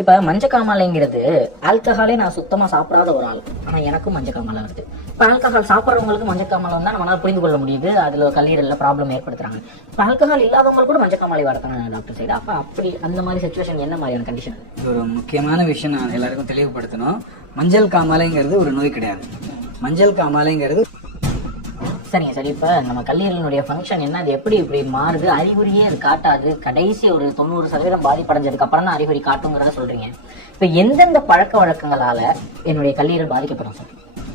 இப்ப மஞ்சக்காமலைங்கிறது ஆல்கஹாலே நான் சுத்தமா சாப்பிடாத ஒரு ஆள், ஆனா எனக்கும் மஞ்சக்காமலை வருது. இப்ப ஆல்கஹால் சாப்பிட்றவங்களுக்கு மஞ்சக்காமலை வந்தா நம்மளால புரிந்து கொள்ள முடியுது, அதுல கல்லீரல்ல ப்ராப்ளம் ஏற்படுத்துறாங்க. இப்ப ஆல்கஹால் இல்லாதவங்க கூட மஞ்சக்காமலை வரத்தானே டாக்டர் சைடு. அப்ப அப்படி அந்த மாதிரி சுச்சுவேஷன் என்ன மாதிரியான கண்டிஷன்? ஒரு முக்கியமான விஷயம் நான் எல்லாருக்கும் தெளிவுபடுத்தணும். மஞ்சள் காமாலைங்கிறது ஒரு நோய் கிடையாது. மஞ்சள் காமாலைங்கிறது சரிங்க சரி. இப்ப நம்ம கல்லீரலினுடைய ஃபங்க்ஷன் என்ன, அது எப்படி இப்படி மாறுது, அறிகுறியே அது காட்டாது, கடைசி ஒரு 90% பாதிப்படைஞ்சதுக்கு அப்புறம் தான் அறிகுறி காட்டுங்கிறத சொல்றீங்க. இப்ப எந்தெந்த பழக்க வழக்கங்களால என்னுடைய கல்லீரல் பாதிக்கப்படும் சார்?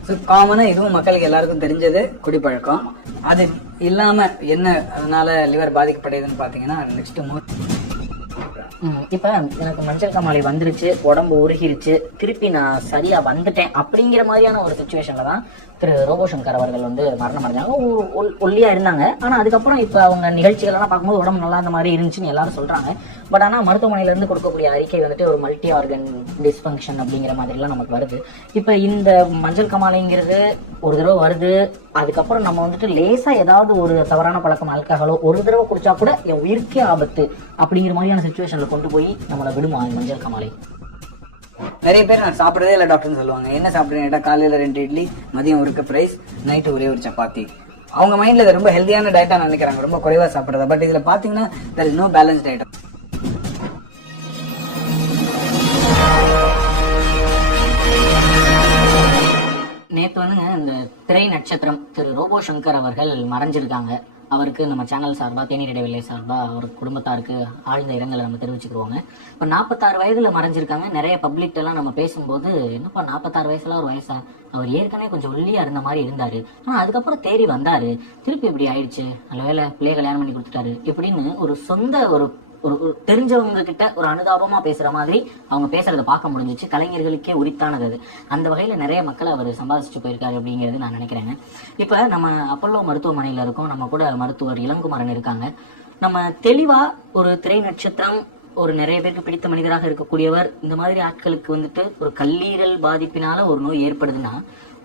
ஸோ காமனா இதுவும் மக்களுக்கு எல்லாருக்கும் தெரிஞ்சது குடிப்பழக்கம். அது இல்லாம என்ன அதனால லிவர் பாதிக்கப்படுதுன்னு பாத்தீங்கன்னா நெக்ஸ்ட் இப்ப எனக்கு மஞ்சள் காமாலை வந்துருச்சு, உடம்பு உருகிருச்சு, திருப்பி நான் சரியா வந்துட்டேன் அப்படிங்கிற மாதிரியான ஒரு சுச்சுவேஷன்ல தான் திரு ரோபோ சங்கர் அவர்கள் மரணம் அடைஞ்சாங்க. ஒல்லியா இருந்தாங்க, ஆனா அதுக்கப்புறம் இப்ப அவங்க நிகழ்ச்சிகள் எல்லாம் பார்க்கும்போது உடம்பு நல்லா அந்த மாதிரி இருந்துச்சுன்னு எல்லாரும் சொல்றாங்க. பட் ஆனா மருத்துவமனையில இருந்து கொடுக்கக்கூடிய அறிக்கை ஒரு மல்டி ஆர்கன் டிஸ்பங்க்ஷன் அப்படிங்கிற மாதிரி எல்லாம் நமக்கு வருது. இப்ப இந்த மஞ்சள் காமாலைங்கிறது ஒரு தடவை வருது, அதுக்கப்புறம் நம்ம லேசா ஏதாவது ஒரு தவறான பழக்கம் ஆல்கஹாலோ ஒரு தடவை குடிச்சா கூட என் உயிருக்கே ஆபத்து அப்படிங்கிற மாதிரியான சுச்சுவேஷன்ல கொண்டு போய் நம்மளை விடுமா மஞ்சள் காமாலை? நிறைய பேர் நான் சாப்பிடறதே இல்லை டாக்டர்னு சொல்லுவாங்க. என்ன சாப்பிடுறேன், காலையில 2 இட்லி, மதியம் ஒரு கப் ரைஸ், நைட்டு ஒரே ஒரு சப்பாத்தி. அவங்க மைண்ட்ல இது ரொம்ப ஹெல்தியான டயட்டா நினைக்கிறாங்க, ரொம்ப குறைவா சாப்பிடுறதா. பட் இதுல பாத்தீங்கன்னா there is no balanced diet. நேற்று இந்த திரை நட்சத்திரம் திரு ரோபோ சங்கர் அவர்கள் மறைஞ்சிருக்காங்க. அவருக்கு நம்ம சேனல் சார்பா, தேநீர் இடைவெளி சார்பா, அவர் குடும்பத்தாருக்கு ஆழ்ந்த இரங்கலை நம்ம தெரிவிச்சுக்கிறோங்க. இப்போ 46 வயதுல மறைஞ்சிருக்காங்க. நிறைய பப்ளிக் எல்லாம் நம்ம பேசும்போது, என்னப்பா 46 வயசுல ஒரு வயசா, அவர் ஏற்கனவே கொஞ்சம் ஒல்லியா இருந்த மாதிரி இருந்தாரு, ஆனா அதுக்கப்புறம் தேறி வந்தாரு, திருப்பி இப்படி ஆயிடுச்சு, நல்ல வேலை பிள்ளைய கல்யாணம் பண்ணி கொடுத்துட்டாரு இப்படின்னு ஒரு சொந்த ஒரு தெரிஞ்சவங்க கிட்ட ஒரு அனுதாபமா பேசுற மாதிரி அவங்க பேசுறதை பார்க்க முடிஞ்சிச்சு. கலைஞர்களுக்கே உரித்தானது அது. அந்த வகையில நிறைய மக்களை அவர் சம்பாதிச்சுட்டு போயிருக்காரு அப்படிங்கிறது நான் நினைக்கிறேங்க. இப்ப நம்ம அப்பல்லோ மருத்துவமனையில இருக்கோம், நம்ம கூட மருத்துவர் இளங்குமரன் இருக்காங்க. நம்ம தெளிவா ஒரு திரை நட்சத்திரம், ஒரு நிறைய பேருக்கு பிடித்த மனிதராக இருக்கக்கூடியவர், இந்த மாதிரி ஆட்களுக்கு ஒரு கல்லீரல் பாதிப்பினால ஒரு நோய் ஏற்படுதுன்னா,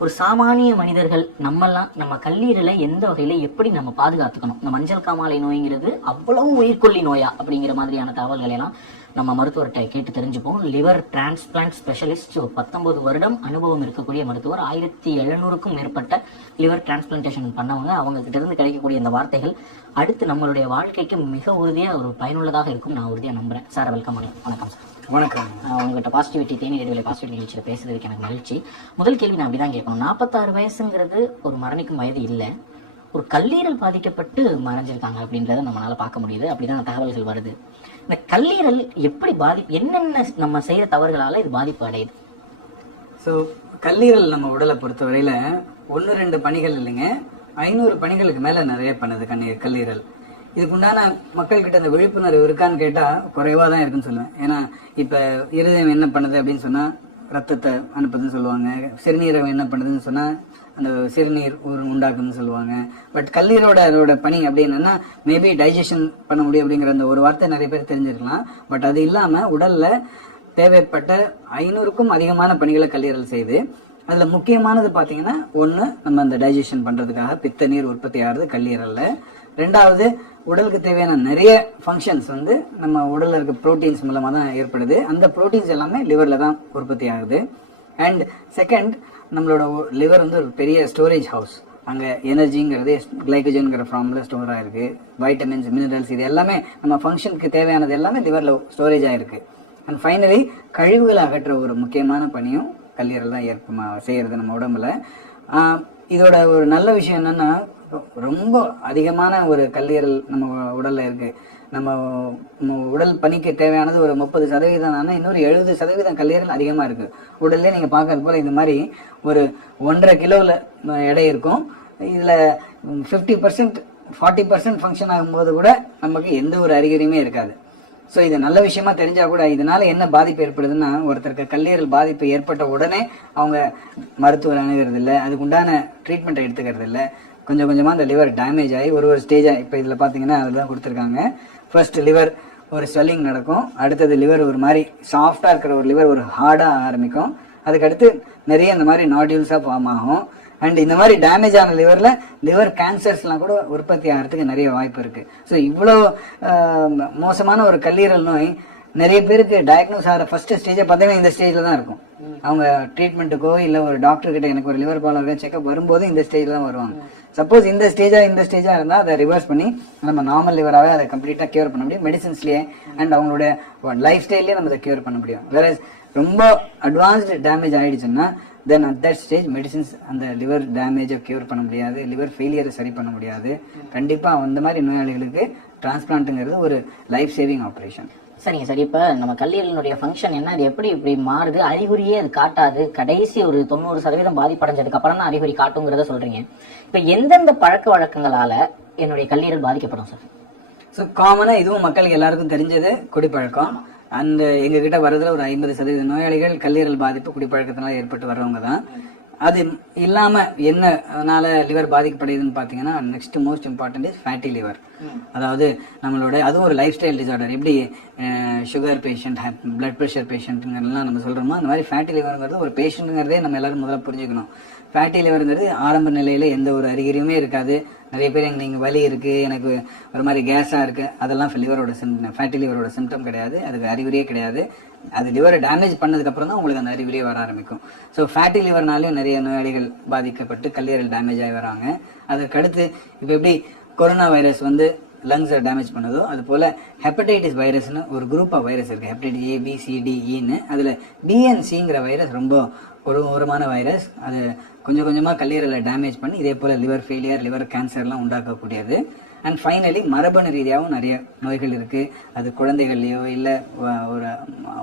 ஒரு சாமானிய மனிதர்கள் நம்மெல்லாம் நம்ம கல்லீரலை எந்த வகையில எப்படி நம்ம பாதுகாத்துக்கணும்? இந்த மஞ்சள் காமாலை நோய்ங்கிறது அவ்வளவு உயிர்கொல்லி நோயா அப்படிங்கிற மாதிரியான தகவல்களை எல்லாம் நம்ம மருத்துவர்கிட்ட கேட்டு தெரிஞ்சுப்போம். லிவர் டிரான்ஸ்பிளான்ட் ஸ்பெஷலிஸ்ட், 19 வருடம் அனுபவம் இருக்கக்கூடிய மருத்துவர், 1700க்கும் மேற்பட்ட லிவர் டிரான்ஸ்பிளான்டேஷன் பண்ணவங்க. அவங்க கிட்ட இருந்து கிடைக்கக்கூடிய இந்த வார்த்தைகள் அடுத்து நம்மளுடைய வாழ்க்கைக்கு மிக உறுதியா ஒரு பயனுள்ளதாக இருக்கும் நான் உறுதியா நம்புறேன். Sir welcome. வணக்கம் சார். வணக்கம். உங்கள்கிட்ட பாசிட்டிவிட்டி தேநீர் இடைவெளி பாசிட்டிவிட்டி நிகழ்ச்சியில் பேசுறதுக்கு எனக்கு மகிழ்ச்சி. முதல் கேள்வி நான் அப்படிதான் கேட்கணும். 46 வயசுங்கிறது ஒரு மரணிக்கும் வயது இல்லை, ஒரு கல்லீரல் பாதிக்கப்பட்டு மறைஞ்சிருக்காங்க அப்படின்றத நம்மளால பார்க்க முடியுது, அப்படிதான் தகவல்கள் வருது. இந்த கல்லீரல் எப்படி என்னென்ன நம்ம செய்யற தவறுகளால இது பாதிப்பு அடையுது? ஸோ கல்லீரல் நம்ம உடலை பொறுத்தவரையில 1-2 பணிகள் இல்லைங்க, 500 பணிகளுக்கு மேல நிறைய பண்ணுது கல்லீரல். இதுக்குண்டான மக்கள்கிட்ட அந்த விழிப்புணர்வு இருக்கான்னு கேட்டா குறைவா தான் இருக்குன்னு சொல்லுவேன். ஏன்னா இப்ப இருதயம் என்ன பண்ணுது அப்படின்னு சொன்னா ரத்தத்தை அனுப்புதுன்னு சொல்லுவாங்க, சிறுநீரகம் என்ன பண்ணுதுன்னு சொன்னா அந்த சிறுநீர் உண்டாக்குதுன்னு சொல்லுவாங்க. பட் கல்லீரோட அதோட பணி அப்படி என்னன்னா மேபி டைஜஷன் பண்ண முடியும் அப்படிங்கிற அந்த ஒரு வார்த்தை நிறைய பேர் தெரிஞ்சிருக்கலாம். பட் அது இல்லாம உடல்ல தேவைப்பட்ட 500க்கும் அதிகமான பணிகளை கல்லீரல் செய்யுது. அதுல முக்கியமானது பாத்தீங்கன்னா, ஒண்ணு நம்ம அந்த டைஜஷன் பண்றதுக்காக பித்த நீர் உற்பத்தி ஆகுது கல்லீரல்ல. 2வது உடலுக்கு தேவையான நிறைய ஃபங்க்ஷன்ஸ் நம்ம உடல்ல இருக்க புரோட்டீன்ஸ் மூலமா தான் ஏற்படுது. அந்த புரோட்டீன்ஸ் எல்லாமே லிவர்ல தான் உற்பத்தி ஆகுது. அண்ட் செகண்ட், நம்மளோட லிவர் ஒரு பெரிய ஸ்டோரேஜ் ஹவுஸ். அங்க எனர்ஜிங்கிறது கிளைக்கோஜன்ங்கிற ஃபார்ம்ல ஸ்டோர் ஆயிருக்கு. வைட்டமின்ஸ், மினரல்ஸ், இது எல்லாமே நம்ம ஃபங்க்ஷனுக்கு தேவையானது எல்லாமே லிவர்ல ஸ்டோரேஜ் ஆயிருக்கு. அண்ட் ஃபைனலி கழிவுகளை அகற்ற ஒரு முக்கியமான பணியும் கல்லீரல் தான் செய்யறது நம்ம உடம்புல. இதோட ஒரு நல்ல விஷயம் என்னன்னா, ரொம்ப அதிகமான ஒரு கல்லீரல் நம்ம உடல்ல இருக்கு. நம்ம உடல் பணிக்கு தேவையானது ஒரு 30%, இன்னொரு 70% கல்லீரல் அதிகமா இருக்கு உடல்ல. நீங்க பாக்குறது போல இந்த மாதிரி ஒரு 1.5 கிலோல எடை இருக்கும். இதுல 50% 40% ஃபங்க்ஷன் ஆகும்போது கூட நமக்கு எந்த ஒரு அறிகுறியுமே இருக்காது. ஸோ இது நல்ல விஷயமா தெரிஞ்சா கூட இதனால என்ன பாதிப்பு ஏற்படுதுன்னா, ஒருத்தருக்கு கல்லீரல் பாதிப்பு ஏற்பட்ட உடனே அவங்க மருத்துவர் அணுகிறது இல்லை, அதுக்கு உண்டான ட்ரீட்மெண்ட் எடுத்துக்கிறது இல்லை. கொஞ்சம் கொஞ்சமா அந்த லிவர் டேமேஜ் ஆகி ஒரு ஸ்டேஜா இப்போ இதுல பாத்தீங்கன்னா அதெல்லாம் கொடுத்துருக்காங்க. ஃபர்ஸ்ட் லிவர் ஒரு ஸ்வெல்லிங் நடக்கும், அடுத்தது லிவர் ஒரு மாதிரி சாஃப்டா இருக்கிற ஒரு லிவர் ஒரு ஹார்டா ஆரம்பிக்கும், அதுக்கடுத்து நிறைய இந்த மாதிரி நாடியூல்ஸா ஃபார்ம் ஆகும். அண்ட் இந்த மாதிரி டேமேஜ் ஆன லிவர்ல லிவர் கேன்சர்ஸ்லாம் கூட உற்பத்தி ஆகிறதுக்கு நிறைய வாய்ப்பு இருக்கு. ஸோ இவ்வளோ மோசமான ஒரு கல்லீரல் நோய் நிறைய பேருக்கு டயக்னோஸ் ஆகிற ஃபர்ஸ்ட் ஸ்டேஜை பார்த்தீங்கன்னா இந்த ஸ்டேஜில் தான் இருக்கும். அவங்க ட்ரீட்மெண்ட்டுக்கோ இல்லை ஒரு டாக்டர் கிட்ட எனக்கு ஒரு லிவர் ப்ராப்ளம் இருக்கா செக்அப் வரும்போது இந்த ஸ்டேஜில் தான் வருவாங்க. சப்போஸ் இந்த ஸ்டேஜாக இருந்தால் அதை ரிவர்ஸ் பண்ணி நம்ம நார்மல் லிவராகவே அதை கம்ப்ளீட்டாக கியூர் பண்ண முடியும் மெடிசன்ஸ்லேயே அண்ட் அவங்களுடைய லைஃப் ஸ்டைல்லேயே நம்ம அதை கியூர் பண்ண முடியும். வேற ரொம்ப அட்வான்ஸ்டு டேமேஜ் ஆயிடுச்சுன்னா தென் அட் தட் ஸ்டேஜ் மெடிசின்ஸ் அந்த லிவர் டேமேஜை கியூர் பண்ண முடியாது, லிவர் ஃபெயிலியரை சரி பண்ண முடியாது. கண்டிப்பாக அந்த மாதிரி நோயாளிகளுக்கு டிரான்ஸ்பிளான்ட்டுங்கிறது ஒரு லைஃப் சேவிங் ஆப்ரேஷன். சரிங்க சார், இப்போ நம்ம கல்லீரலினுடைய ஃபங்க்ஷன் என்ன, அது எப்படி இப்படி மாறுது, அறிகுறியே அது காட்டாது, கடைசி ஒரு 90% பாதிப்படைஞ்சதுக்கு அப்புறம் தான் அறிகுறி காட்டுங்கிறத சொல்றீங்க. இப்போ எந்தெந்த பழக்க வழக்கங்களால என்னுடைய கல்லீரல் பாதிக்கப்படும் சார்? ஸோ காமனாக இதுவும் மக்களுக்கு எல்லாருக்கும் தெரிஞ்சது குடிப்பழக்கம். அந்த எங்ககிட்ட வர்றதுல ஒரு 50% நோயாளிகள் கல்லீரல் பாதிப்பு குடிப்பழக்கத்தினால ஏற்பட்டு வர்றவங்க தான். அது இல்லாம என்னனால லிவர் பாதிக்கப்படுதுன்னு பாத்தீங்கன்னா next most important is fatty liver. அதாவது நம்மளோட அதுவும் ஒரு லைஃப் ஸ்டைல் டிசார்டர். எப்படி சுகர் பேஷண்ட், பிளட் ப்ரெஷர் பேஷண்ட்டுங்கலாம் நம்ம சொல்றோமோ அந்த மாதிரி ஃபேட்டி லிவர்ங்கிறது ஒரு பேஷண்ட்டுங்கிறதே நம்ம எல்லாரும் முதல்ல புரிஞ்சுக்கணும். ஃபேட்டி லிவர்ங்கிறது ஆரம்ப நிலையில எந்த ஒரு அறிகுறியுமே இருக்காது. நிறைய பேர் எனக்கு வலி இருக்கு, எனக்கு ஒரு மாதிரி கேஸா இருக்கு, அதெல்லாம் ஃபேட்டி லிவரோட சிம்டம் கிடையாது, அதுக்கு அறிகுறியே கிடையாது. அது லிவரை டேமேஜ் பண்ணதுக்கு அப்புறம் தான் உங்களுக்கு அந்த அறிகுறியே வர ஆரம்பிக்கும். ஸோ ஃபேட்டி லிவர்னாலையும் நிறைய நோயாளிகள் பாதிக்கப்பட்டு கல்லீரல் டேமேஜ் ஆகி வராங்க. அதுக்கடுத்து இப்போ எப்படி கொரோனா வைரஸ் லங்ஸை டேமேஜ் பண்ணுதோ அது போல ஹெப்படைட்டிஸ் வைரஸ்னு ஒரு குரூப் ஆஃப் வைரஸ் இருக்கு. Hepatitis A, B, C, D, Eன்னு அதில் BNCங்கிற வைரஸ் ரொம்ப கொடூரமான வைரஸ். அது கொஞ்சம் கொஞ்சமாக கல்லீரலை டேமேஜ் பண்ணி இதே போல் லிவர் ஃபெயிலியர், லிவர் கேன்சர்லாம் உண்டாக்கக்கூடியது. அண்ட் ஃபைனலி மரபணு ரீதியாகவும் நிறைய நோய்கள் இருக்குது. அது குழந்தைகள்லையோ இல்லை ஒரு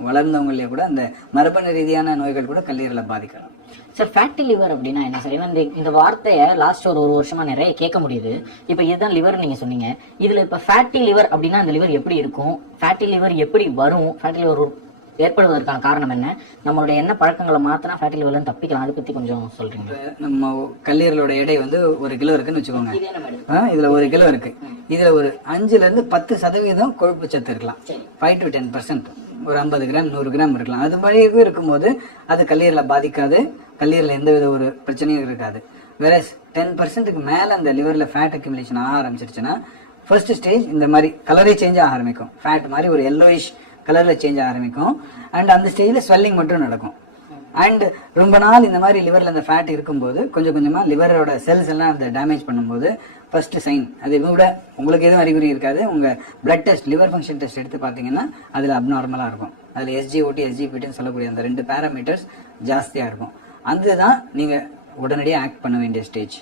வளர்ந்தவங்களையோ கூட அந்த மரபணு ரீதியான நோய்கள் கூட கல்லீரலை பாதிக்கலாம். சார் ஃபேட்டி லிவர் அப்படின்னா என்ன சார்? ஏன்னா இந்த வார்த்தையை லாஸ்ட் ஒரு வருஷமா நிறைய கேட்க முடியுது. இப்போ இதுதான் லிவர் நீங்க சொன்னீங்க. இதுல இப்போ ஃபேட்டி லிவர் அப்படின்னா அந்த லிவர் எப்படி இருக்கும், ஃபேட்டி லிவர் எப்படி வரும், ஃபேட்டி லிவர் ஏற்படுவதற்கான காரணம் என்ன, நம்மளுடைய என்ன பழக்கங்களை மாத்தினா ஃபேட்டி லிவர்ல தப்பிக்கலாம், அதை பத்தி கொஞ்சம் சொல்றீங்க. நம்ம கல்லீரலோட எடை 1 கிலோ இருக்குன்னு வச்சுக்கோங்க. இதுல 1 கிலோ இருக்கு. இதுல ஒரு 5ல இருந்து 10% கொழுப்பு சத்து இருக்கலாம். 5 to 10%, ஒரு 50 கிராம் 100 கிராம் இருக்கலாம். அது மாதிரி இருக்கும்போது அது கல்லீரலை பாதிக்காது, கல்லீரல எந்தவித ஒரு பிரச்சனையும் இருக்காது. வேற 10%க்கு மேல அந்த லிவர்ல ஃபேட் அக்யூமுலேஷன் ஆக ஆரம்பிச்சிருச்சுன்னா ஃபர்ஸ்ட் ஸ்டேஜ் இந்த மாதிரி கலரே சேஞ்ச் ஆக ஆரம்பிக்கும். ஃபேட் மாதிரி ஒரு yellowish கலர்ல சேஞ்ச் ஆக ஆரம்பிக்கும். அண்ட் அந்த ஸ்டேஜ்ல ஸ்வெல்லிங் மட்டும் நடக்கும். அண்ட் ரொம்ப நாள் இந்த மாதிரி லிவர்ல அந்த ஃபேட் இருக்கும்போது கொஞ்சம் கொஞ்சமா லிவரோட செல்ஸ் எல்லாம் அந்த டேமேஜ் பண்ணும்போது ஃபர்ஸ்ட் சைன் அது விட உங்களுக்கு எதுவும் அறிகுறி இருக்காது. உங்க blood test, liver function test எடுத்து பார்த்தீங்கன்னா அதுல அப்நார்மலா இருக்கும். அதுல SGOT, SGPTன்னு சொல்லக்கூடிய அந்த 2 பேராமீட்டர்ஸ் ஜாஸ்தியா இருக்கும். அதுதான் நீங்க உடனடியாக ஆக்ட் பண்ண வேண்டிய ஸ்டேஜ்.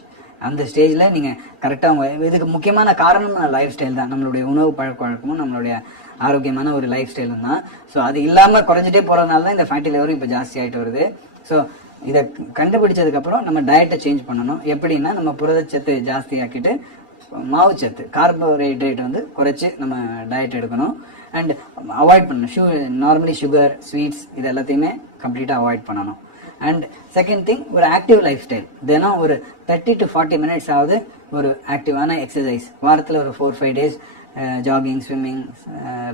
அந்த ஸ்டேஜ்ல நீங்க கரெக்டா இதுக்கு முக்கியமான காரணம் லைஃப் ஸ்டைல் தான். நம்மளுடைய உணவு பழக்க வழக்கமும் நம்மளுடைய ஆரோக்கியமான ஒரு லைஃப் ஸ்டைலும் தான். ஸோ அது இல்லாமல் குறைஞ்சிட்டே போகிறதுனால தான் இந்த ஃபேட்டி லிவரும் இப்போ ஜாஸ்தி ஆகிட்டு வருது. ஸோ இதை கண்டுபிடிச்சதுக்கப்புறம் நம்ம டயட்டை சேஞ்ச் பண்ணணும். எப்படின்னா நம்ம புரதச்சத்து ஜாஸ்தி ஆக்கிட்டு மாவுச்சத்து, கார்போஹைட்ரேட் குறைச்சி நம்ம டயட் எடுக்கணும். அண்ட் அவாய்ட் பண்ணணும் நார்மலி சுகர், ஸ்வீட்ஸ் இது எல்லாத்தையுமே கம்ப்ளீட்டாக அவாய்ட் பண்ணணும். அண்ட் செகண்ட் திங், ஒரு ஆக்டிவ் லைஃப் ஸ்டைல். தினம் ஒரு 30 to 40 மினிட்ஸ் ஆகுது ஒரு ஆக்டிவான எக்ஸசைஸ். வாரத்தில் ஒரு 4-5 டேஸ் ஜாகிங், ஸ்விம்மிங்,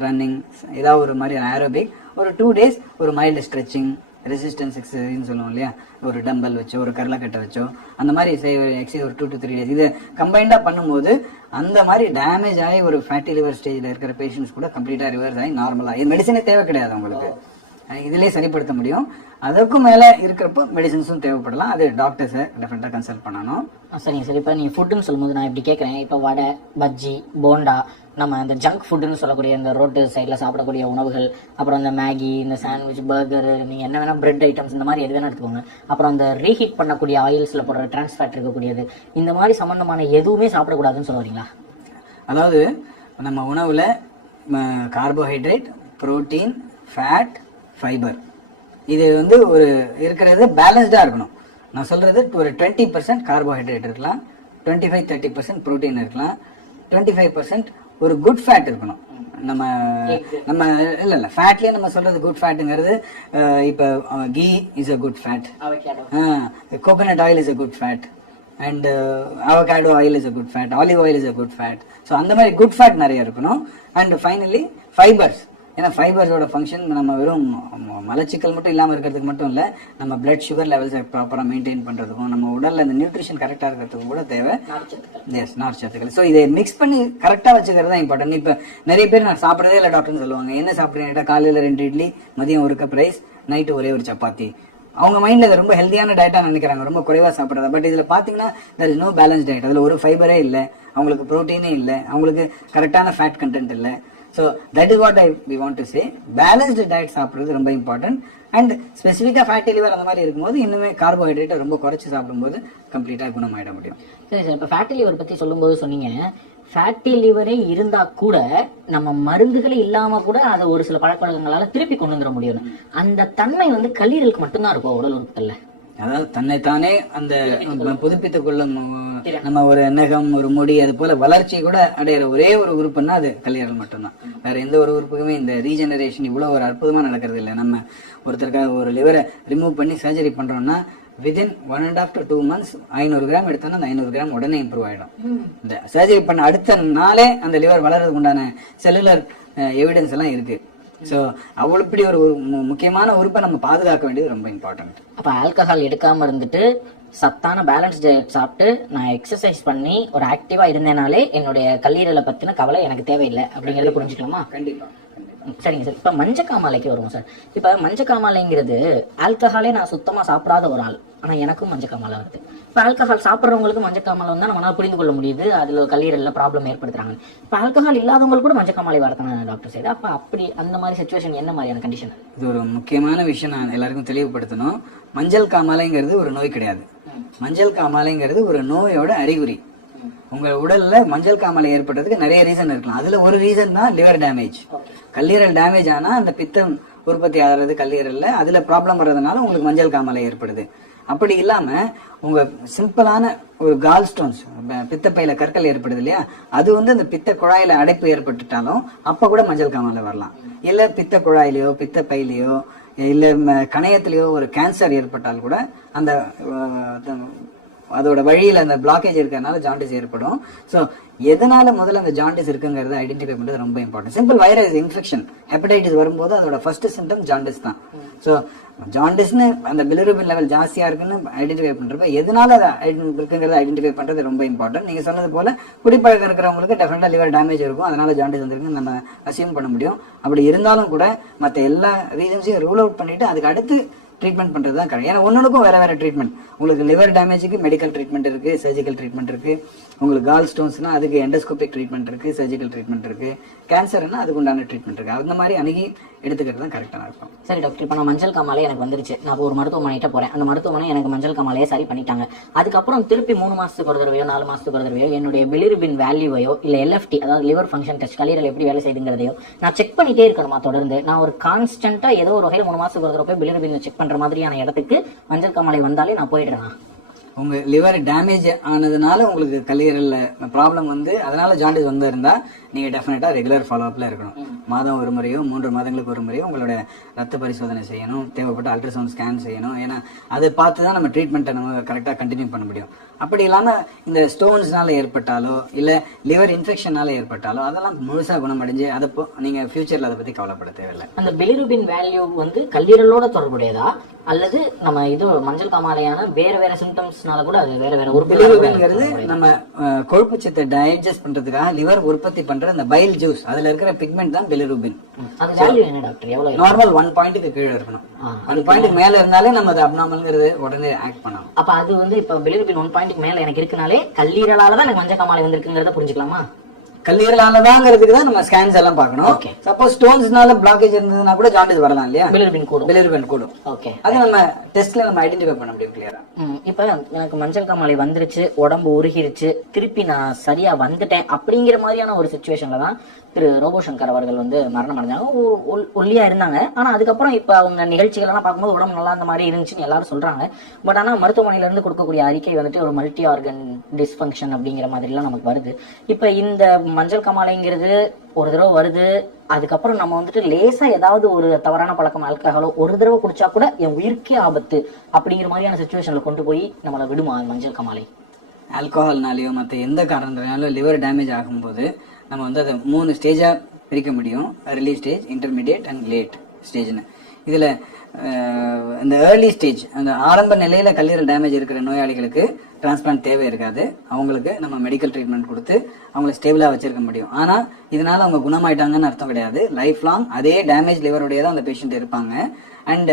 ரன்னிங், ஏதாவது ஒரு மாதிரி ஏரோபிக். ஒரு 2 டேஸ் ஒரு மைல்டு ஸ்ட்ரெச்சிங், ரெசிஸ்டன்ஸ் எக்ஸசைஸ்ன்னு சொல்லுவோம் இல்லையா, ஒரு டம்பல் வச்சோ ஒரு கரலக்கட்டை வச்சோ அந்த மாதிரி எக்ஸசைஸ் ஒரு 2 to 3 டேஸ். இதை கம்பைண்டாக பண்ணும்போது அந்த மாதிரி டேமேஜ் ஆகி ஒரு ஃபேட்டி லிவர் ஸ்டேஜில் இருக்கிற பேஷண்ட்ஸ் கூட கம்ப்ளீட்டாக ரிவர்ஸ் ஆகி நார்மலாக, இது மெடிசனே தேவை கிடையாது உங்களுக்கு, இதிலே சரிப்படுத்த முடியும். அதற்கும் மேலே இருக்கிறப்போ மெடிசன்ஸும் தேவைப்படலாம். அது டாக்டர்ஸை டெஃபினட்டாக கன்சல்ட் பண்ணணும். சரிங்க சார், இப்போ நீங்கள் ஃபுட்டுன்னு சொல்லும்போது நான் இப்படி கேட்குறேன். இப்போ வடை, பஜ்ஜி, போண்டா, நம்ம இந்த ஜங்க் ஃபுட்டுன்னு சொல்லக்கூடிய இந்த ரோட்டு சைடில் சாப்பிடக்கூடிய உணவுகள், அப்புறம் இந்த மேகி, இந்த சாண்ட்விச், பர்கர், நீங்கள் என்ன வேணால் பிரெட் ஐட்டம்ஸ் இந்த மாதிரி எது வேணால் எடுத்துக்கோங்க. அப்புறம் இந்த ரீஹீட் பண்ணக்கூடிய ஆயில்ஸில் போடுற டிரான்ஸ்ஃபேட் இருக்கக்கூடியது, இந்த மாதிரி சம்மந்தமான எதுவுமே சாப்பிடக்கூடாதுன்னு சொல்ல வரீங்களா? அதாவது நம்ம உணவில் கார்போஹைட்ரேட், புரோட்டீன், ஃபேட், ஃபைபர் இது ஒரு இருக்கிறது பேலன்ஸ்டாக இருக்கணும். நான் சொல்கிறது ஒரு 20% கார்போஹைட்ரேட் இருக்கலாம், 25-30% புரோட்டீன் இருக்கலாம், 25% ஒரு குட் ஃபேட் இருக்கணும். நம்ம நம்ம இல்லை ஃபேட்லேயே நம்ம சொல்கிறது குட் ஃபேட்டுங்கிறது இப்போ key is a good fat, coconut oil is a good fat, and avocado oil is a good fat, olive oil is a good fat. So அந்த மாதிரி குட் ஃபேட் நிறைய இருக்கணும். அண்ட் ஃபைனலி ஃபைபர்ஸ், ஏன்னா ஃபைபர்ஸோட function நம்ம வெறும் மலச்சிக்கல் மட்டும் இல்லாமல் இருக்கிறதுக்கு மட்டும் இல்லை, நம்ம பிளட் சுகர் லெவல்ஸை ப்ராப்பராக மெயின்டைன் பண்ணுறதுக்கும் நம்ம உடலில் இந்த நியூட்ரிஷன் கரெக்டாக இருக்கிறதுக்கும் கூட தேவை நார்ச்சத்துக்கள். ஸோ இதை மிக்ஸ் பண்ணி கரெக்டாக வச்சுக்கிறது தான் இம்பார்ட்டன்ட். இப்போ நிறைய பேர் நான் சாப்பிட்றதே இல்லை டாக்டர்னு சொல்லுவாங்க. என்ன சாப்பிட்றேன், காலையில் 2 இட்லி, மதியம் 1 கப் ரைஸ், நைட்டு ஒரே ஒரு சப்பாத்தி. அவங்க மைண்ட்ல இதை ரொம்ப ஹெல்த்தியான டயட்டா நினைக்கிறாங்க, ரொம்ப குறைவா சாப்பிட்றதா. பட் இதுல பாத்தீங்கன்னா there is no balanced diet. அதுல ஒரு ஃபைபரே இல்லை, அவங்களுக்கு ப்ரோட்டீனே இல்லை, அவங்களுக்கு கரெக்டான ஃபேட் கண்டென்ட் இல்லை. So that is what we want to say. Balanced diet சாப்பிட்றது ரொம்ப இம்பார்ட்டன்ட். அண்ட் ஸ்பெசிஃபிக்காக ஃபேட்டி லிவர் அந்த மாதிரி இருக்கும்போது இன்னுமே கார்போஹைட்ரேட்டை ரொம்ப குறைச்சி சாப்பிடும்போது கம்ப்ளீட்டாக குணமாயிட முடியும். சரி சார், இப்போ ஃபேட்டி லிவர் பற்றி சொல்லும்போது சொன்னீங்க, ஃபேட்டி லிவரே இருந்தா கூட நம்ம மருந்துகளே இல்லாம கூட அதை ஒரு சில பழக்கவழக்கங்களால திருப்பி கொண்டு வந்துட முடியும். அந்த தன்மை வந்து கல்லீரலுக்கு மட்டும்தான் இருக்கும் உடல் உறுப்புகள்ல. அதாவது தன்னைத்தானே அந்த புதுப்பித்துக் கொள்ளும் நம்ம ஒரு நகம், ஒரு முடி, அது போல வளர்ச்சி கூட அடையிற ஒரே ஒரு உறுப்புன்னா அது கல்லீரல் மட்டும்தான். வேற எந்த ஒரு உறுப்புக்குமே இந்த ரீஜெனரேஷன் இவ்வளவு ஒரு அற்புதமா நடக்கிறது இல்லை. நம்ம ஒருத்தருக்காக ஒரு லிவரை ரிமூவ் பண்ணி சர்ஜரி பண்றோம்னா வித்தின் 1.5 to 2 months 500 கிராம் எடுத்தோம்னா அந்த 500 கிராம் உடனே இம்ப்ரூவ் ஆயிடும். இந்த சர்ஜரி பண்ண அடுத்த நாளே அந்த லிவர் வளர்றதுக்கு உண்டான செல்லுலர் எவிடன்ஸ் எல்லாம் இருக்கு. ஸோ அவ்வளோ இப்படி ஒரு முக்கியமான உறுப்பை நம்ம பாதுகாக்க வேண்டியது ரொம்ப இம்பார்ட்டன்ட். அப்போ ஆல்கஹால் எடுக்காம இருந்துட்டு சத்தான பேலன்ஸ் டயட் சாப்பிட்டு நான் எக்ஸசைஸ் பண்ணி ஒரு ஆக்டிவா இருந்தேனாலே என்னுடைய கல்லீரலை பத்தின கவலை எனக்கு தேவையில்லை அப்படிங்கறத புரிஞ்சுக்கலாமா? கண்டிப்பா. சரிங்க சார். இப்ப மஞ்சக்காமாலைக்கு வருவோம் சார். இப்ப மஞ்சக்காமாலைங்கிறது ஆல்கஹாலே நான் சுத்தமா சாப்பிடாத ஒரு ஆள், ஆனா எனக்கும் மஞ்சக்காமாலை வருது. இப்ப ஆல்கஹால் சாப்பிட்றவங்களுக்கு மஞ்சக்காமாலை வந்தா நம்மளால புரிந்து கொள்ள முடியுது, அதுல கல்லீரல்ல ப்ராப்ளம் ஏற்படுத்துறாங்க. இப்ப ஆல்கஹால் இல்லாதவங்களுக்கு கூட மஞ்சக்காமாலை வரதான டாக்டர் சைடு? அப்ப அப்படி அந்த மாதிரி சிச்சுவேஷன் என்ன மாதிரியான கண்டிஷன்? இது ஒரு முக்கியமான விஷயம் நான் எல்லாருக்கும் தெளிவுபடுத்தணும். மஞ்சள் காமாலைங்கிறது ஒரு நோய் கிடையாது. மஞ்சள் காமாலைங்கிறது ஒரு நோயோட அறிகுறி. உங்க உடல்ல மஞ்சள் காமாலை ஏற்படுறதுக்கு நிறைய ரீசன் இருக்கலாம். அதுல ஒரு ரீசன் தான் லிவர் டேமேஜ். கல்லீரல் டேமேஜ் ஆனா அந்த பித்தம் உற்பத்தி ஆகிறது கல்லீரல்ல, அதுல ப்ராப்ளம் வர்றதுனால உங்களுக்கு மஞ்சள் காமாலை ஏற்படுது. அப்படி இல்லாம உங்க சிம்பிளான ஒரு கால் ஸ்டோன்ஸ், பித்தப்பையில கற்கள் ஏற்படுது இல்லையா, அது வந்து அந்த பித்த குழாயில அடைப்பு ஏற்பட்டுட்டாலும் அப்ப கூட மஞ்சள் காமாலை வரலாம். இல்ல பித்த குழாயிலையோ பித்தப்பையிலையோ இல்ல கணையத்திலேயோ ஒரு கேன்சர் ஏற்பட்டால் கூட அந்த அதோட வழியில அந்த பிளாக்கேஜ் இருக்கிறதுனால ஜாண்டிஸ் ஏற்படும். ஸோ எதனால முதல்ல அந்த ஜாண்டிஸ் இருக்குங்கிறத ஐடென்டிஃபை பண்றது ரொம்ப important. Simple virus infection, hepatitis வரும்போது அதோட ஃபர்ஸ்ட் சிம்டம் ஜாண்டிஸ் தான். ஸோ ஜாண்டிஸ்னு அந்த பிலிருபின் லெவல் ஜாஸ்தியா இருக்குன்னு ஐடென்டிஃபை பண்றப்ப எதனால அதை இருக்குங்கிறத ஐடென்டிஃபை பண்றது ரொம்ப இம்பார்ட்டன்ட். நீங்க சொன்னது போல குடிப்பழக்கம் இருக்கிறவங்களுக்கு டெஃபினட்டா லிவர் டேமேஜ் இருக்கும், அதனால ஜாண்டிஸ் வந்திருக்குன்னு நம்ம அசியூம் பண்ண முடியும். அப்படி இருந்தாலும் கூட மற்ற எல்லா ரீசன்ஸையும் ரூல் அவுட் பண்ணிட்டு அதுக்கு அடுத்து ட்ரீட்மெண்ட் பண்றது தான் கரெக்ட். ஏன்னா ஒன்னுக்கும் வேற வேற ட்ரீட்மெண்ட். உங்களுக்கு லிவர் டேமேஜுக்கு மெடிக்கல் ட்ரீட்மெண்ட் இருக்கு, சர்ஜிக்கல் ட்ரீட்மெண்ட் இருக்கு. உங்களுக்கு கால் ஸ்டோன்ஸ்னா அதுக்கு எண்டோஸ்கோபிக் ட்ரீட்மெண்ட் இருக்கு, சர்ஜிக்கல் ட்ரீட்மெண்ட் இருக்கு. கேன்சர்னா அதுக்கு உண்டான ட்ரீட்மெண்ட் இருக்கு. அந்த மாதிரி அணுகி எடுத்துக்கிறது தான் கரெக்டாக இருக்கும். சரி டாக்டர், இப்போ நான் மஞ்சள் காமாலை எனக்கு வந்துருச்சு, நான் ஒரு மருத்துவமனைகிட்ட போறேன், அந்த மருத்துவமனை எனக்கு மஞ்சள் காமாலையை சரி பண்ணிட்டாங்க. அதுக்கப்புறம் திருப்பி 3 மாசத்துக்கு ஒரு தடவையோ 4 மாசத்துக்கு ஒரு தடவையோ என்னுடைய பிலிருபின் வேல்யூவையோ இல்ல LFT, அதாவது லிவர் ஃபங்க்ஷன் டெஸ்ட், கல்லீரல் எப்படி வேலை செய்யுங்கிறதையோ நான் செக் பண்ணிட்டே இருக்கணுமா தொடர்ந்து? நான் ஒரு கான்ஸ்டன்டா ஏதோ ஒரு வகையில் 3 மாசத்துக்கு ஒரு தடவை போய் பிலிருபின் செக் பண்ற மாதிரியான இடத்துக்கு மஞ்சள் காமாலை வந்தாலே நான் போயிடுறேன்? உங்க லிவர் டேமேஜ் ஆனதுனால உங்களுக்கு கல்லீரல்ல ப்ராப்ளம் வந்து அதனால ஜாண்டிஸ் வந்து இருந்தா நீங்க டெஃபினட்டா ரெகுலர் ஃபாலோ அப்ல இருக்கணும். மாதம் ஒரு முறையோ 3 மாதங்களுக்கு ஒரு முறையோ உங்களோட ரத்த பரிசோதனை செய்யணும், தேவைப்பட்ட அல்ட்ராசவுண்ட் ஸ்கேன் செய்யணும். ஏன்னா அதை பார்த்து தான் நம்ம ட்ரீட்மெண்ட்டை நம்ம கரெக்டாக கண்டினியூ பண்ண முடியும். அப்படி இல்லாமல் இந்த ஸ்டோன்ஸ்னால ஏற்பட்டாலோ இல்லை லிவர் இன்ஃபெக்ஷனால ஏற்பட்டாலோ அதெல்லாம் முழுசாக குணமடைஞ்சு அதை நீங்கள் ஃபியூச்சரில் அதை பற்றி கவலைப்பட தேவையில்லை. அந்த பிலிருபின் வேல்யூ வந்து கல்லீரலோட தொடர்புடையதா அல்லது நம்ம இது மஞ்சள் காமாலையான வேற வேற சிம்டம்ஸ்னால கூட அது வேற வேற ஒரு பிலிருபின்ங்கிறது நம்ம கொழுப்பு சத்தை டைஜஸ்ட் பண்றதுக்காக லிவர் உற்பத்தி பண்ற அந்த பைல் ஜூஸ், அதுல இருக்கிற பிக்மெண்ட் தான் பிலிருபின். அது வேல்யூ என்ன டாக்டர்? எவ்வளவு? நார்மல் 1 பாயிண்ட்க்கு கீழே இருக்கணும். 1 பாயிண்ட்க்கு மேல இருந்தாலே நம்ம அது அப்நார்மல்ங்கிறது உடனே ஆக்ட் பண்ணணும். அப்ப அது வந்து இப்ப பிலிருபின் 1 பாயிண்ட்க்கு மேல எனக்கு இருக்குனாலே கல்லீரலால தான் எனக்கு மஞ்சள் காமாலை வந்திருக்குங்கிறத புரிஞ்சுக்கலாமா? கல்லீரலானதாங்கிறதுக்கு தான் நம்ம ஸ்கேன்ஸ் எல்லாம் பார்க்கணும். சப்போஸ் ஸ்டோன்ஸ்னால பிளாக்கேஜ் இருந்ததுன்னா கூட ஜாண்டிஸ் வரலாம் இல்லையா? பிலிருபின் கூடும். ஓகே, அது நம்ம டெஸ்ட்ல நம்ம ஐடென்டிஃபை பண்ண முடியும் கிளியரா. இப்ப எனக்கு மஞ்சள் காமாலை வந்துருச்சு, உடம்பு உருகிருச்சு, திருப்பி நான் சரியா வந்துட்டேன் அப்படிங்கிற மாதிரியான ஒரு சிச்சுவேஷன்ல தான் திரு ரோபோ சங்கர் அவர்கள் வந்து மரணம் அடைஞ்சாங்க. ஒல்லியா இருந்தாங்க, ஆனா அதுக்கப்புறம் இப்ப அவங்க நிகழ்ச்சிகள் எல்லாம் பார்க்கும்போது உடம்பு நல்லா அந்த மாதிரி இருந்துச்சுன்னு எல்லாரும் சொல்றாங்க. பட் ஆனா மருத்துவமனையில இருந்து கொடுக்கக்கூடிய அறிக்கை வந்துட்டு ஒரு மல்டி ஆர்கன் டிஸ்பங்க்ஷன் அப்படிங்கிற மாதிரி எல்லாம் நமக்கு வருது. இப்ப இந்த மஞ்சள் காமாலைங்கிறது ஒரு தடவை வருது, அதுக்கப்புறம் நம்ம வந்துட்டு லேசா ஏதாவது ஒரு தவறான பழக்கம் ஆல்கஹாலோ ஒரு தடவை குடிச்சா கூட என் உயிர்க்கே ஆபத்து அப்படிங்கிற மாதிரியான சிச்சுவேஷன்ல கொண்டு போய் நம்மளை விடுமா மஞ்சள் காமாலை? ஆல்கோஹால்னாலேயோ மற்ற எந்த காரணத்தினாலும் லிவர் டேமேஜ் ஆகும்போது நம்ம வந்து அதை 3 ஸ்டேஜாக பிரிக்க முடியும். early stage, intermediate and late ஸ்டேஜ்னு. இதில் இந்த ஏர்லி ஸ்டேஜ், அந்த ஆரம்ப நிலையில கல்லீரல் டேமேஜ் இருக்கிற நோயாளிகளுக்கு டிரான்ஸ்பிளான்ட் தேவை இருக்காது. அவங்களுக்கு நம்ம மெடிக்கல் ட்ரீட்மெண்ட் கொடுத்து அவங்கள ஸ்டேபிளாக வச்சிருக்க முடியும். ஆனால் இதனால அவங்க குணமாயிட்டாங்கன்னு அர்த்தம் கிடையாது. லைஃப் லாங் அதே டேமேஜ் லிவருடைய தான் அந்த பேஷண்ட் இருப்பாங்க. அண்ட்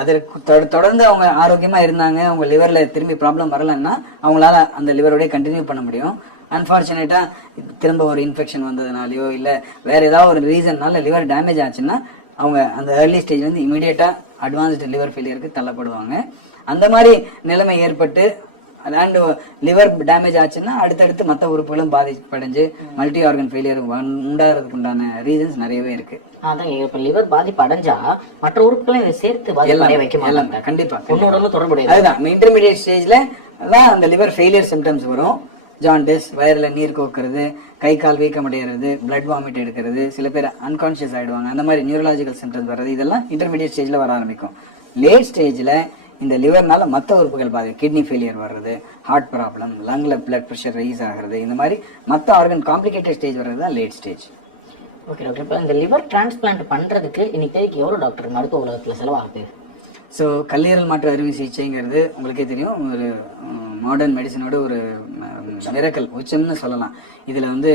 அதற்கு தொடர்ந்து அவங்க ஆரோக்கியமா இருந்தாங்க, அவங்க லிவர்ல திரும்பி ப்ராப்ளம் வரலன்னா அவங்களால அந்த லிவரோடய கண்டினியூ பண்ண முடியும். அன்பார்ச்சுனேட்டா திரும்ப ஒரு இன்ஃபெக்ஷன் வந்ததுனாலயோ இல்ல வேற ஏதாவது ஒரு ரீசன்னால லிவர் டேமேஜ் ஆச்சுன்னா அவங்க அந்த ஏர்லி ஸ்டேஜ் வந்து இமீடியட்டா அட்வான்ஸ்டு லிவர் ஃபெயிலியருக்கு தள்ளப்படுவாங்க. அந்த மாதிரி நிலைமை ஏற்பட்டு அண்ட் லிவர் டேமேஜ் ஆச்சுன்னா அடுத்தடுத்து மற்ற உறுப்புகளும் பாதிப்படைஞ்சு மல்டி ஆர்கன் ஃபெயிலியர் உண்டாகிறதுக்கு உண்டான ரீசன்ஸ் நிறையவே இருக்கு. அதான் இப்ப லிவர் பாதிப்பு அடைஞ்சா மற்ற உறுப்புகளும் இதை சேர்த்து வைக்க மாட்டாங்க. கண்டிப்பா தொடர்புடையது. அதுதான் இன்டர்மீடியட் ஸ்டேஜ்ல தான் அந்த லிவர் ஃபெயிலியர் சிம்டம்ஸ் வரும். ஜாண்டிஸ், வயர்ல நீர் கோக்குறது, கை கால் வீக்கம் அடைகிறது, பிளட் வாமிட் எடுக்கிறது, சில பேர் அன்கான்சியஸ் ஆயிடுவாங்க. அந்த மாதிரி நியூரலாஜிக்கல் சிம்டம்ஸ் வர்றது இதெல்லாம் இன்டர்மீடியட் ஸ்டேஜ்ல வர ஆரம்பிக்கும். லேட் ஸ்டேஜ்ல இந்த லிவர்னால மற்ற உறுப்புகள் கிட்னி ஃபெயிலியர் வர்றது, ஹார்ட் ப்ராப்ளம், லங்ல பிளட் ப்ரெஷர் ரைஸ் ஆகிறது, இந்த மாதிரி மற்ற ஆர்கன் காம்ப்ளிகேட்டட் ஸ்டேஜ் வர்றது தான் லேட் ஸ்டேஜ். ஓகே டாக்டர், இப்போ இந்த லிவர் டிரான்ஸ்பிளான்ட் பண்றதுக்கு இன்னைக்கு எவ்வளவு டாக்டர் மருத்துவ உலகத்துல செலவாகுது? ஸோ கல்லீரல் மாற்று அறுவை சிகிச்சைங்கிறது உங்களுக்கே தெரியும், ஒரு மாடர்ன் மெடிசனோட ஒரு மிரக்கல் உச்சம்னு சொல்லலாம். இதுல வந்து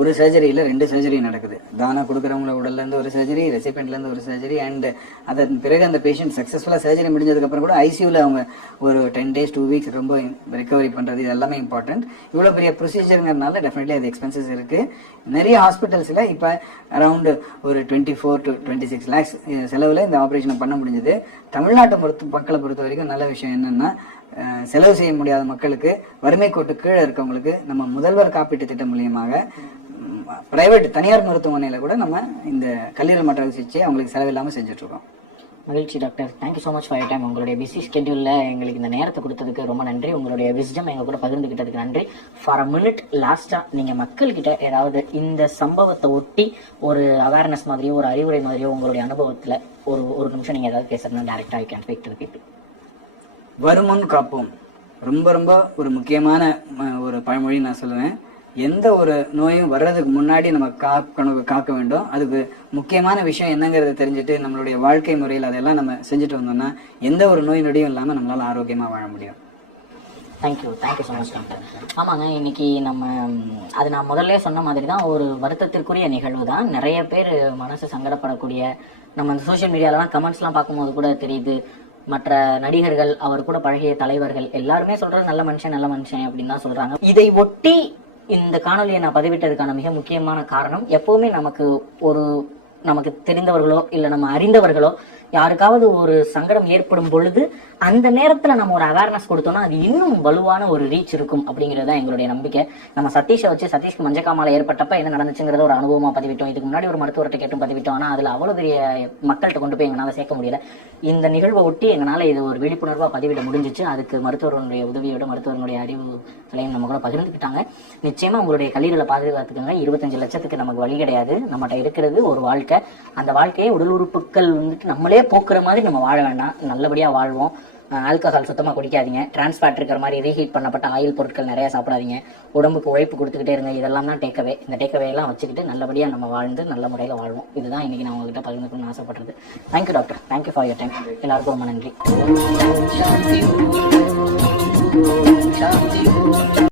ஒரு சர்ஜரியில 2 சர்ஜரி நடக்குது. தானா கொடுக்குறவங்கள உடல்ல இருந்து ஒரு சர்ஜரி, ரெசிபென்ட்ல இருந்து ஒரு சர்ஜரி, அண்ட் அதன் பிறகு அந்த பேஷண்ட் சக்சஸ்ஃபுல்லா சர்ஜரி முடிஞ்சதுக்கு அப்புறம் கூட ஐசியூல அவங்க ஒரு 10 days 2 weeks ரொம்ப ரெக்கவரி பண்றது, இது எல்லாமே இம்பார்ட்டன்ட். இவ்வளவு பெரிய ப்ரொசீஜருங்கிறதுனால டெஃபினெட்லி அது எக்ஸ்பென்சஸ் இருக்கு. நிறைய ஹாஸ்பிட்டல்ஸ்ல இப்ப அரௌண்ட் ஒரு 24 to 26 lakhs செலவுல இந்த ஆபரேஷனை பண்ண முடிஞ்சது. தமிழ்நாட்டு மக்களை பொறுத்த வரைக்கும் நல்ல விஷயம் என்னன்னா, செலவு செய்ய முடியாத மக்களுக்கு, வறுமை கோட்டு கீழே இருக்கவங்களுக்கு நம்ம முதல்வர் காப்பீட்டு திட்டம் மூலியமாக பிரைவேட் தனியார் மருத்துவமனையில கூட நம்ம இந்த கல்லீரல் மாற்று அறுவை சிகிச்சை அவங்களுக்கு செலவில்லாம செஞ்சுட்டு இருக்கோம். மகிழ்ச்சி doctor, thank you so much for your time. உங்களுடைய பிஸி ஸ்கெட்யூலில் எங்களுக்கு இந்த நேரத்தை கொடுத்ததுக்கு ரொம்ப நன்றி. உங்களுடைய விஸ்டம் எங்கள் கூட பகிர்ந்துக்கிட்டதுக்கு நன்றி. ஃபார் அ மினிட் லாஸ்ட்டாக நீங்கள் மக்கள்கிட்ட ஏதாவது இந்த சம்பவத்தை ஒட்டி ஒரு அவேர்னஸ் மாதிரியோ ஒரு அறிவுரை மாதிரியோ உங்களுடைய அனுபவத்தில் ஒரு நிமிஷம் நீங்கள் ஏதாவது பேசுறதுனா டேரெக்டாக I can speak to the people. வருமுன் காப்போம் ரொம்ப ரொம்ப ஒரு முக்கியமான ஒரு பழமொழி நான் சொல்லுவேன். எந்த ஒரு நோயும் வர்றதுக்கு முன்னாடி நம்ம காக்க வேண்டும். அதுக்கு முக்கியமான விஷயம் என்னங்கிறத தெரிஞ்சுட்டு நம்மளுடைய வாழ்க்கை முறையில் அதெல்லாம் நம்ம செஞ்சுட்டு வந்தோம்னா எந்த ஒரு நோய் நொடியும் இல்லாமல் நம்மளால ஆரோக்கியமா வாழ முடியும். Thank you so much doctor. ஆமாங்க, இன்னைக்கு நம்ம அது நான் முதல்ல சொன்ன மாதிரி தான் ஒரு வருத்தத்திற்குரிய நிகழ்வு தான். நிறைய பேர் மனசு சங்கடப்படக்கூடிய, நம்ம இந்த சோஷியல் மீடியாலலாம் கமெண்ட்ஸ்லாம் பார்க்கும்போது கூட தெரியுது, மற்ற நடிகர்கள், அவர் கூட பழகிய தலைவர்கள் எல்லாருமே சொல்றது நல்ல மனுஷன் அப்படின்னு தான் சொல்றாங்க. இதை ஒட்டி இந்த காணொலியை நான் பதிவிட்டதுக்கான மிக முக்கியமான காரணம், எப்பவுமே நமக்கு தெரிந்தவர்களோ இல்ல நம்ம அறிந்தவர்களோ யாருக்காவது ஒரு சங்கடம் ஏற்படும் பொழுது அந்த நேரத்துல நம்ம ஒரு அவேர்னஸ் கொடுத்தோம்னா அது இன்னும் வலுவான ஒரு ரீச் இருக்கும் அப்படிங்கறத எங்களுடைய நம்பிக்கை. நம்ம சதீஷை வச்சு சதீஷ்க்கு மஞ்சக்காமால ஏற்பட்டப்ப என்ன நடந்துச்சுங்கிறத ஒரு அனுபவமா பதிவிட்டோம். இதுக்கு முன்னாடி ஒரு மருத்துவர்கிட்ட கேட்டும் பதிவிட்டோம். ஆனா அதுல அவ்வளவு பெரிய மக்கள்கிட்ட கொண்டு போய் எங்களால சேர்க்க முடியல. இந்த நிகழ்வை ஒட்டி எங்களால இது ஒரு விழிப்புணர்வா பதிவிட முடிஞ்சிச்சு. அதுக்கு மருத்துவர்களுடைய உதவியோட மருத்துவர்களுடைய அறிவுகளையும் நம்ம கூட பகிர்ந்துக்கிட்டாங்க. நிச்சயமா உங்களுடைய கல்லீரலை பாதுகாத்துக்கோங்க. 25 லட்சத்துக்கு நமக்கு வழி கிடையாது. நம்மகிட்ட இருக்கிறது ஒரு வாழ்க்கை. அந்த வாழ்க்கையை உடல் உறுப்புகள் வந்துட்டு நம்மளே போக்குற மாதிரி நம்ம வாழ வேண்டாம், நல்லபடியா வாழ்வோம். ஆல்கஹால் சுத்தமா குடிக்காதீங்க. டிரான்ஸ்ஃபேட் இருக்கிற மாதிரி ரீஹீட் பண்ணப்பட்ட ஆயில் பொருட்கள் நிறைய சாப்பிடாதீங்க. உடம்புக்கு உழைப்பு கொடுத்துக்கிட்டே இருங்க. இதெல்லாம் தான் டேக்அவே. இந்த டேக்அவே எல்லாம் வச்சுக்கிட்டு நல்லபடியா நம்ம வாழ்ந்து நல்ல முறையில் வாழ்வோம். இதுதான் இன்னைக்கு நான் உங்ககிட்ட பகிர்ந்துக்கணும்னு ஆசைப்படுறது. Thank you doctor, thank you for your time. எல்லாருக்கும் ரொம்ப நன்றி.